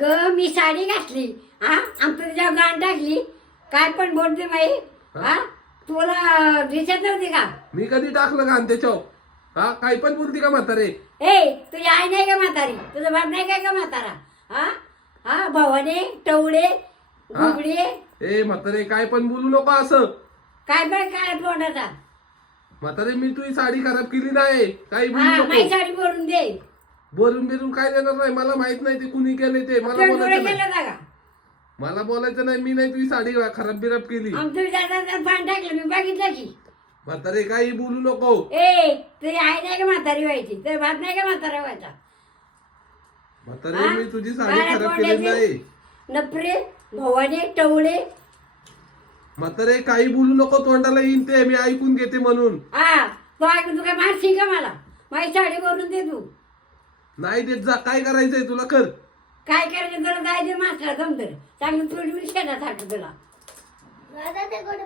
अगं मी साडी घातली. हा आमचं तुझ्या गाण टाकली. काय पण बोलते बाई. हा? तुला दिसत नव्हती का? मी कधी टाकलं का त्याच्यावर हा काही पण बोलती का म्हातारे? ए तुझी आई नाही का म्हातारी? तुझा बाप नाही काय का म्हातारा? हा? हा भवाने टवळे घुगडे ए म्हातारे काय पण बोलू नको असं. काय पण काय तोंडाचा? म्हातारे मी तुझी साडी खराब केली नाही. काही हा बोलू माझी नको साडी बोलून दे. बोलून बिलून काय देणार नाही? मला माहीत नाही ते कुणी केले ते. मला बोलायचं नाही. मला बोलायचं नाही. मी नाही तुझी साडी खराब बिराब केली. आमचं दादा पाणी टाकलं. मी बघितलं की. म्हातारे काही बोलू नको. ए तुझी आई नाही का म्हातारी व्हायची? तर भात नाही का म्हातारा व्हायचा? म्हातारे? मी तुझी साडी काय खराब? केली नाही. नपरे भवाने टवळे. म्हातारे काही बोलू नको. तोंडाला येईन ते. मी ऐकून घेते म्हणून. हा तो ऐकून तू काय मारशील का मला? माझी साडी भरून दे तू. नाही देत जा काय करायचंय तुला कर. काय करायचं? तुला जायचं मास्टर जमतर चांगलं थोडी मी शेतात हाटू तुला. दादा ते कुठे